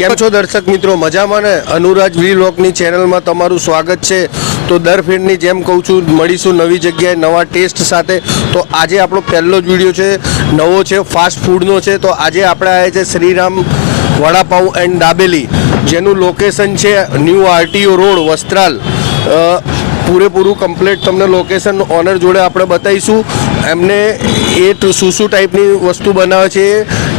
કેમ છો દર્શક મિત્રો, મજામાં ને? અનુરાજ વ્લોગની ચેનલમાં તમારું સ્વાગત છે। તો દર ફેરની જેમ કહું છું, મળીશું નવી જગ્યાએ નવા ટેસ્ટ સાથે। તો આજે આપણો પહેલો જ વિડીયો છે, નવો છે, ફાસ્ટ ફૂડનો છે। તો આજે આપણે આવ્યા છે શ્રીરામ વડાપાઉં એન્ડ દાબેલી, જેનું લોકેશન છે ન્યૂ આરટીઓ રોડ, વસ્ત્રાલ। પૂરેપૂરું કમ્પ્લીટ તમને લોકેશન ઓનર જોડે આપણે બતાવીશું। એમને એ શું શું ટાઈપની વસ્તુ બનાવે છે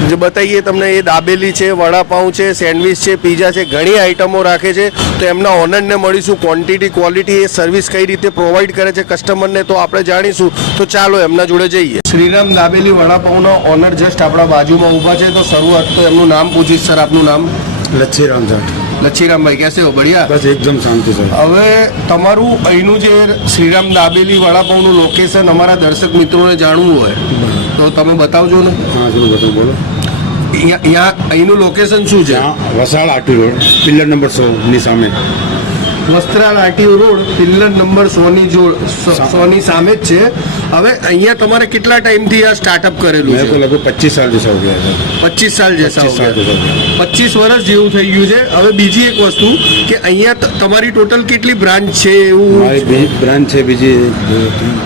જે બતાવીએ તમને। એ દાબેલી છે, વડાપાઉં છે, સેન્ડવિચ છે, પીઝા છે, ઘણી આઈટમો રાખે છે। તો એમના ઓનરને મળીશું, ક્વોન્ટિટી ક્વોલિટી એ સર્વિસ કઈ રીતે પ્રોવાઈડ કરે છે કસ્ટમરને, તો આપણે જાણીશું। તો ચાલો એમના જોડે જઈએ। શ્રીરામ દાબેલી વડાપાઉંના ઓનર જસ્ટ આપણા બાજુમાં ઊભા છે। તો શરૂઆત તો એમનું નામ પૂછીશ। સર, આપનું નામ? लच्छीराम जाट। लच्छीराम भाई, कैसे हो? बढ़िया, बस एकदम शांति से। હવે તમારું અહીંનું જે શ્રીરામ દાબેલી વડાપાઉંનું લોકેશન અમારા દર્શક મિત્રોને જાણવું હોય તો તમે બતાવજો ને। हाँ जरूर बताओ, बोलो। અહીંનું લોકેશન શું છે? यहाँ वसाड़ आटी रोड, पिलर नंबर 100 ની સામે। Vastral RTO road, pillar number 100 ની સામે જ છે। હવે અહીંયા તમારે કેટલા ટાઈમથી આ સ્ટાર્ટઅપ કરેલું मेरे છે? को लगभग 25 साल जैसा हो गया है। 25 સાલ જેસા 25 साल जैसा हो गया। 25 વર્ષ જેવું થઈ ગયું છે। હવે બીજી એક વસ્તુ કે અહીંયા તમારી ટોટલ કેટલી બ્રાન્ચ છે એવું? हमारी ब्रांच है बीजी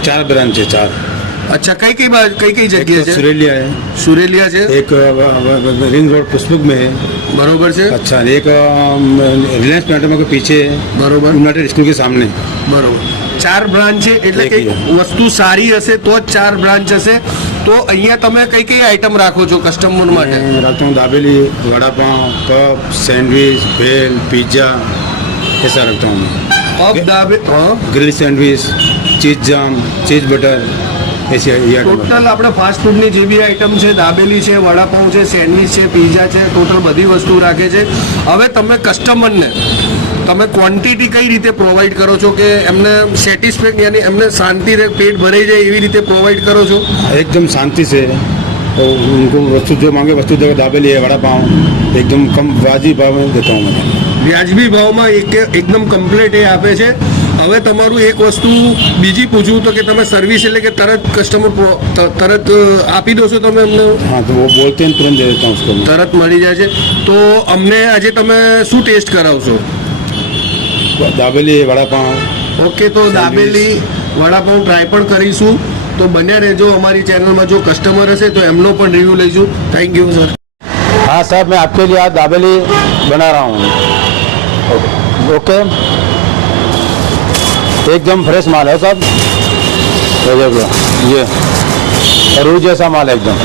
4 ब्रांच है, 4। અચ્છા, કઈ કઈ જગ્યાએ एक છે? सुरेलिया है, સુરેલિયા છે, एक रिंग रोड पुष्पक में है। બરોબર છે, अच्छा, एक रिलायंस प्लेटफॉर्म के पीछे है, બરોબર यूनाइटेड स्कूल के सामने। બરોબર। 4 બ્રાન્ચ છે એટલે એક કે વસ્તુ સારી હશે તો જ 4 બ્રાન્ચ હશે। તો અહીંયા તમે કઈ આઈટમ રાખો છો કસ્ટમર માટે? मैं रखता हूँ दाबेली, वड़ा पाव, पप, सैंडविच, भेल, पिज्ज़ा, ऐसा रखता हूँ मैं। પબ દાબે, હા, ग्रिल सैंडविच, चीज़ जाम, चीज़ बटर, ऐसी ये आइटम। ટોટલ આપણે ફાસ્ટ ફૂડની જે બી આઈટમ છે, દાબેલી છે, વડાપાઉં છે, સેન્ડવિચ છે, પીઝા છે, ટોટલ બધી વસ્તુ રાખે છે। હવે તમે કસ્ટમરને તમે ક્વોન્ટિટી કઈ રીતે પ્રોવાઈડ કરો છો કે એમને સેટિસ્ફેક્ટ યાની એમને શાંતિ પેટ ભરાઈ જાય એવી રીતે પ્રોવાઈડ કરો છો? एकदम शांति से, और उनको वस्तु जो मांगे वस्तु देगा। दाबेली है, वड़ा पाव एकदम कम वाजिब भाव में देता हूँ मैं। વ્યાજબી ભાવમાં એકદમ કમ્પ્લીટ એ આપે છે। હવે તમારું એક વસ્તુ બીજી પૂછું તો કે તમે સર્વિસ એટલે કે તરત કસ્ટમર તરત આપી દો છો તમે એમને? हाँ, तो वो बोलते हैं तुरंत दे देता हूँ उसको मैं। તરત મળી જાય છે। તો અમને આજે તમે શું ટેસ્ટ કરાવશો? दाबेली, वड़ा पाव। ઓકે, તો દાબેલી વડાપાઉં ટ્રાય પણ કરીશું। તો બન્યા રહેજો અમારી ચેનલમાં। જો કસ્ટમર હશે તો એમનો પણ રિવ્યૂ લઈશું। Thank you sir. हाँ साहब, मैं आपके लिए आज दाबेली बना रहा हूँ। ओके, एकदम फ्रेश माल है साहब। ये देखो, ये रूह जैसा माल है एकदम।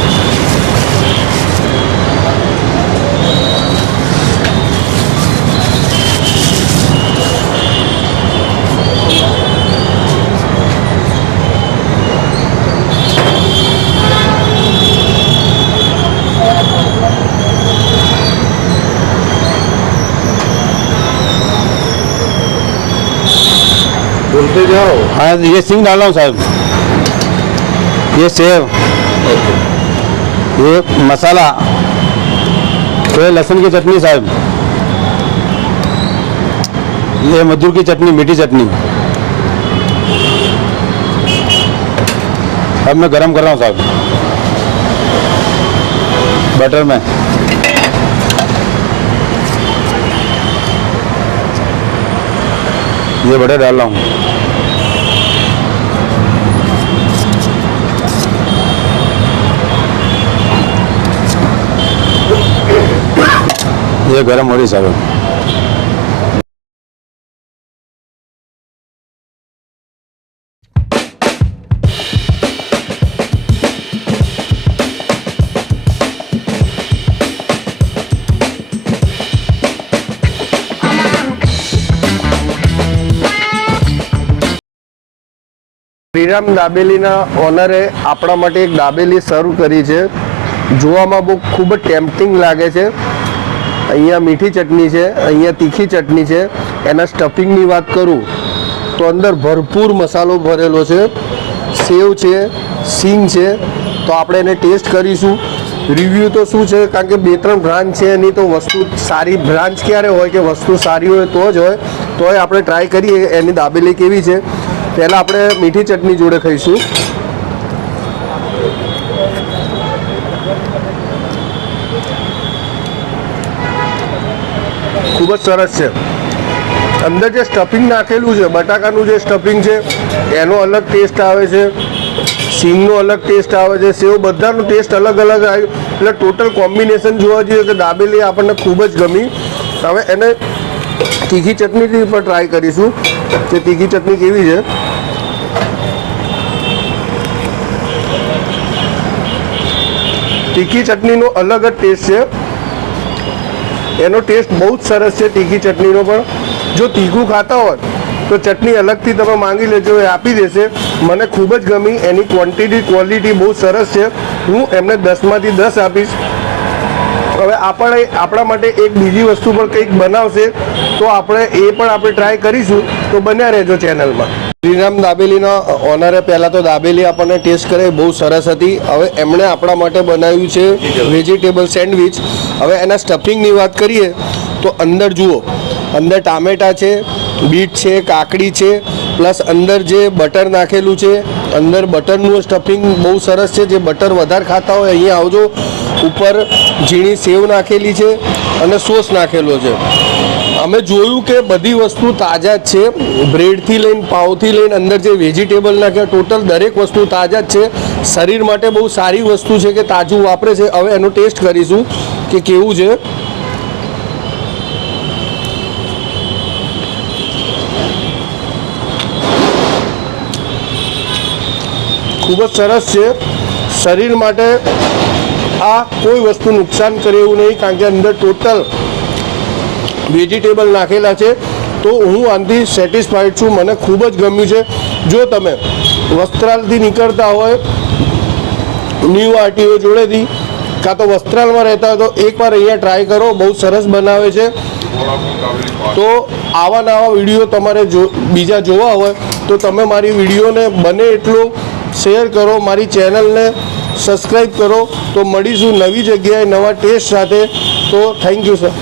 બોલते જાઓ। हाँ, ये सिंग डाल रहा हूँ साहब, ये सेव, ये मसाला, ये लहसुन की चटनी साहब, ये मधुर की चटनी, मीठी चटनी। अब मैं गरम कर रहा हूँ साहब बटर में। ये बटर डाल रहा हूँ। ये गरम हो रही साहब। શ્રીરામ દાબેલીના ઓનરે આપણા માટે એક દાબેલી સર્વ કરી છે। જોવામાં બહુ ખૂબ જ ટેમ્પટિંગ લાગે છે। અહીંયા મીઠી ચટણી છે, અહીંયા તીખી ચટણી છે। એના સ્ટફિંગની વાત કરું તો અંદર ભરપૂર મસાલો ભરેલો છે, સેવ છે, સિંગ છે। તો આપણે એને ટેસ્ટ કરીશું। રિવ્યૂ તો શું છે, કારણ કે 2-3 બ્રાન્ચ છે એની, તો વસ્તુ સારી બ્રાન્ચ ક્યારે હોય કે વસ્તુ સારી હોય તો જ હોય। તોય આપણે ટ્રાય કરીએ એની દાબેલી કેવી છે। પહેલાં આપણે મીઠી ચટણી જોડે ખાઈશું। ખૂબ જ સરસ છે. અંદર જે સ્ટફિંગ નાખેલું છે, બટાકાનું જે સ્ટફિંગ છે એનો અલગ ટેસ્ટ આવે છે, સિંગનો અલગ ટેસ્ટ આવે છે, સેવ બધાનો ટેસ્ટ અલગ અલગ આવ્યો. એટલે ટોટલ કોમ્બિનેશન જોવા જઈએ કે દાબેલી આપણને ખૂબ જ ગમી. હવે એને તીખી ચટણીથી પણ ટ્રાય કરીશું કે તીખી ચટણી કેવી છે. તીખી ચટણીનો અલગ જ ટેસ્ટ છે, એનો ટેસ્ટ બહુ જ સરસ છે તીખી ચટણીનો. પણ જો તીખું ખાતા હોય તો ચટણી અલગથી તમે માંગી લેજો, એ આપી દેશે. મને ખૂબ જ ગમી, એની ક્વોલિટી બહુ સરસ છે. હું એમને 10માંથી 10 આપીશ. હવે આપણા માટે એક બીજી વસ્તુ પણ કંઈક બનાવશે તો આપણે ટ્રાય કરીશું. તો બન્યા રહેજો ચેનલમાં. શ્રીરામ દાબેલીના ઓનરે પહેલાં તો દાબેલી આપણને ટેસ્ટ કરે બહુ સરસ હતી. હવે એમણે આપણા માટે બનાવ્યું છે વેજીટેબલ સેન્ડવિચ. હવે એના સ્ટફિંગની વાત કરીએ તો અંદર જુઓ, અંદર ટામેટાં છે, બીટ છે, કાકડી છે, પ્લસ અંદર જે બટર નાખેલું છે, અંદર બટરનું સ્ટફિંગ બહુ સરસ છે. જે બટર વધારે ખાતા હોય અહીંયા આવજો. ઉપર ઝીણી સેવ નાખેલી છે અને સોસ નાખેલો છે. અમે જોયું કે બધી વસ્તુ તાજા જ છે, બ્રેડથી લઈને પાવથી લઈને અંદર જે વેજીટેબલ નાખ્યા ટોટલ દરેક વસ્તુ તાજા જ છે. શરીર માટે બહુ સારી વસ્તુ છે કે તાજું વાપરે છે. હવે એનો ટેસ્ટ કરીશું કે કેવું છે. ખૂબ જ સરસ છે. શરીર માટે આ કોઈ વસ્તુ નુકસાન કરે એવું નહીં, કારણ કે અંદર ટોટલ વેજીટેબલ નાખેલા છે. તો હું આનાથી સેટિસ્ફાઈડ છું, મને ખૂબ જ ગમ્યું છે. જો તમે વસ્ત્રાલથી નીકળતા હોય ન્યૂ આરટીઓ જોડેથી, કાં તો વસ્ત્રાલમાં રહેતા હોય તો એકવાર અહીંયા ટ્રાય કરો, બહુ સરસ બનાવે છે. તો આવા નવા વિડીયો તમારે બીજા જોવા હોય તો તમે મારી વિડીયોને બને એટલો શેર કરો, મારી ચેનલને સબસ્ક્રાઈબ કરો. તો મળીશું નવી જગ્યાએ નવા ટેસ્ટ સાથે. તો થેન્ક યુ સર.